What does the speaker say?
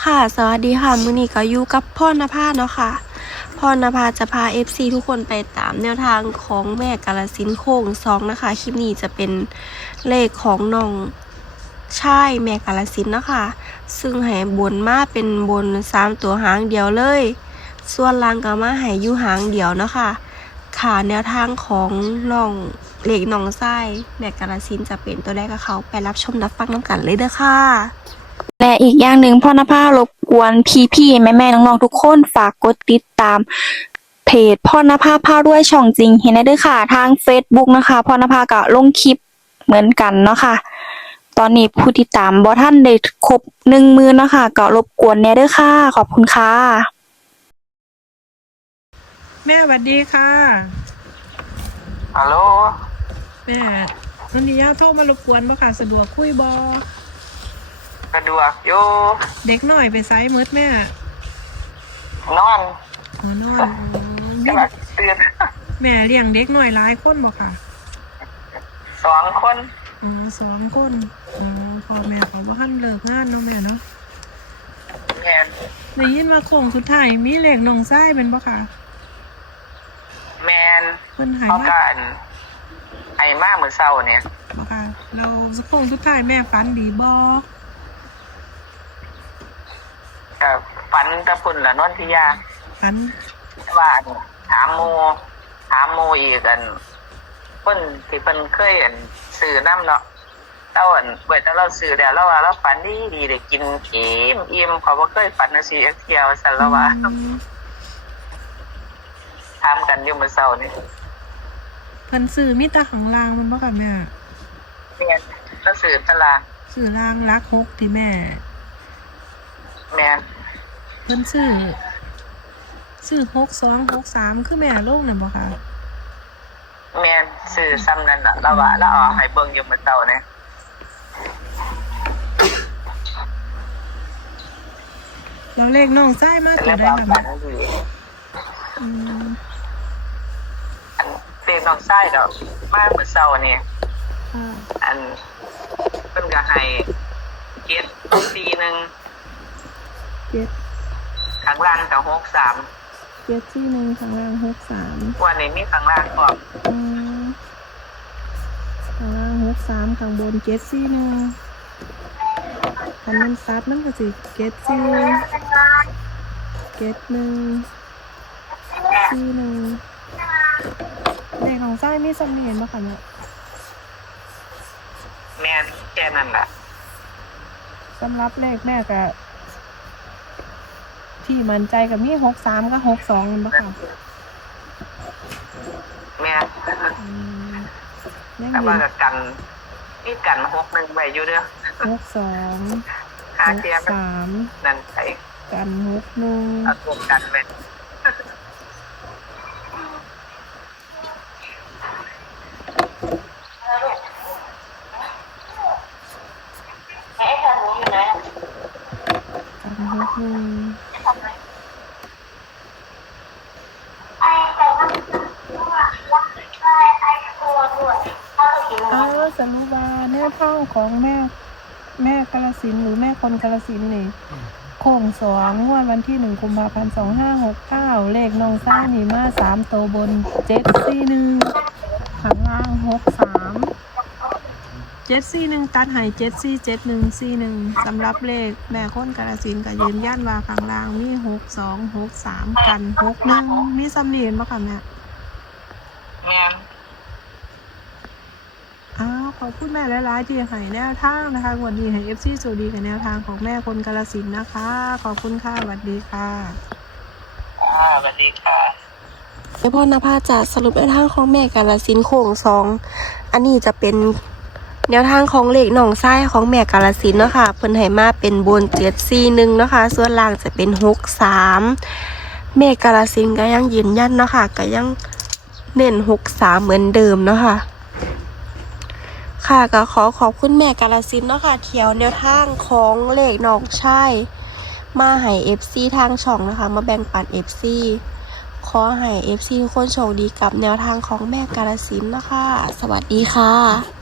ค่ะ สวัสดีค่ะ มือนี้ก็อยู่กับพ่อนภาเนาะค่ะพ่อนภาจะพา FC ทุกคนไปตามแนวทางของแม่กาลสินโค้งสองนะคะ คลิปนี้จะเป็นเลขของน้องชายแม่กาลสินนะคะ ซึ่งให้บนมาเป็นบนสามตัวหางเดียวเลย ส่วนล่างก็มาให้อยู่หางเดียวเนาะค่ะค่ะแนวทางของน้องเหล็กน้องไส้แม่กาลสินจะเป็นตัวแรกกับเขาไปรับชมรับฟังน้ำกันเลยเด้อค่ะ และอีกอย่างหนึ่งพ่อนภารบกวนพี่พี่ๆแม่แม่ๆน้องๆทุกคนฝากกดติดตามเพจพ่อนภาพาด้วยช่องจริงเห็นได้ด้วยค่ะ ทาง Facebook นะคะพ่อนภาก็ลงคลิปเหมือนกันเนาะค่ะ ตอนนี้ผู้ติดตามบอท่านได้ครบหนึ่งมือเนาะค่ะก็รบกวนแน่ด้วยค่ะ ขอบคุณค่ะ แม่สวัสดีค่ะ ฮัลโหล แม่นันทิยาโทรมารบกวนบ่ค่ะ สะดวกคุยบอ สะดวกอยู่เด็กหน่อยไปไซส์มืดแม่นอนอ๋อนอนอ๋อมีกำลังตื่นแม่เลี้ยงเด็กหน่อยหลายคนบ่ค่ะสองคนอ๋อสองคนอ๋อพ่อแม่เขาบ่ทันเลิกงานเนาะแม่เนาะแมนได้ยินว่าโค้งสุดท้ายมีเลขน้องไส้เป็นบ่ค่ะแมนเพิ่นหายเขามากันไอ้มาเมื่อเช้าเนี่ยบ่ค่ะเราโค้งสุดท้ายแม่ฝันดีบ่ กับฝันตะพุ่นละนนทิยาฝันว่าอันถามโมถามโมอีกอันคนที่เพิ่นเคยอันซื้อน้ำเนาะเราอันเปิดแล้วเราซื้อแล้วเราว่าเราฝันดีดีได้กินอิ่มอิ่มเขาบ่เคยฝันจังซี่จักเที่ยวซั่นแล้วว่าอืมถามกันอยู่เมื่อเช้านี่เพิ่นซื้อมีแตาข้างล่างมันบ่ค่ะแม่แม่นเราซื้อตลาดซื้อล่างรักหกที่แม่แม่น เพิ่นซื้อซื้อหกสองหกสามคือแม่ลงน่ะบ่ค่ะแม่นซื้อซ้ำนั่นล่ะแล้วว่าแล้วเอาให้เบิ่งอยู่เมื่อเช้านี่เราเลขน้องไส้มาตัวแล้วได้ก็ค่ะฝัแม่นอยู่อืมอันเต็มน้องไส้ดอกมาเมื่อเช้านี่ค่ะอันเพิ่นก็ให้เก็ดปีหนึงเจ็ด ข้างล่างก็หกสามเจ็ดที่หนึ่งข้างล่างหกสามวันนี้มีข้างล่างก็อืมข้างล่างหกสามข้างบนเจ็ดสี่หนึ่งคันมันตัดมันก็สิเจ็ดสี่เจ็ดหนึ่งสี่หนึ่งเลขของไส้มีสำเนียงบ่ค่ะเนี่ยแม่นแค่นั้นล่ะสำหรับเลขแม่ก็ ที่มั่นใจกับมีหกสามกับหกสองบ่ค่ะแม่นอืมยังแต่ยืว่านก็กันมีกันหกหนึ่งไว้อยู่เด้อหกสองหาหกเทียมสามนั่นใส่กันหกหนึ่งเอารวมกันไว้ กันหกหนึ่งเอาสรุป ว่าแนวทางของแม่ แม่กาลสินธุ์หรือแม่คนกาลสินธุ์นี่โค้งสองงวดวันที่หนึ่งกุมภาพันธ์สองห้าหกเก้าเลขน้องซ่านี่มาสามตัวบนเจ็ดสี่หนึ่งข้างล่างหกสามเจ็ดสี่หนึ่งตัดใหายเจ็ดสี่เจ็ดหนึ่งสี่หนึ่งสำหรับเลขแม่คนกาลสินธุ์ก็ยืนยันว่าข้างล่างมีหกสองหกสามกันหกหนึ่งมีสำเนียงปะคะแม่ แม่นอ้าว ขอบคุณแม่หลายๆที่ให้แนวทางนะคะวันนี้ให้เอฟซีสวัสดีกับแนวทางของแม่คนกาลสินธุ์นะคะ ขอบคุณค่ะสวัสดีค่ะอ่าสวัสดีค่ะไอพ่อนภาจะสรุปแนวทางของแม่กาลสินธุ์โค้งสองอันนี้จะเป็นแนวทางของเลขหนองไส้ของแม่กาลสินธุ์เนาะค่ะเพิ่นให้มาเป็นบนเจ็ดสี่หนึ่งเนาะค่ะส่วนล่างจะเป็นหกสามแม่กาลสินธุ์ก็ยังยืนยันเนาะค่ะก็ยังเน้นหกสามเหมือนเดิมเนาะค่ะ ค่ะก็ขอขอบคุณแม่กาลสินเนาะค่ะเที่ยวแนวทางของเลขน้องชายมาให้เอฟซีทางช่องนะคะ มาแบ่งปันเอฟซีขอให้เอฟซีทุกคนโชคดีกับแนวทางของแม่กาลสินนะคะ สวัสดีค่ะ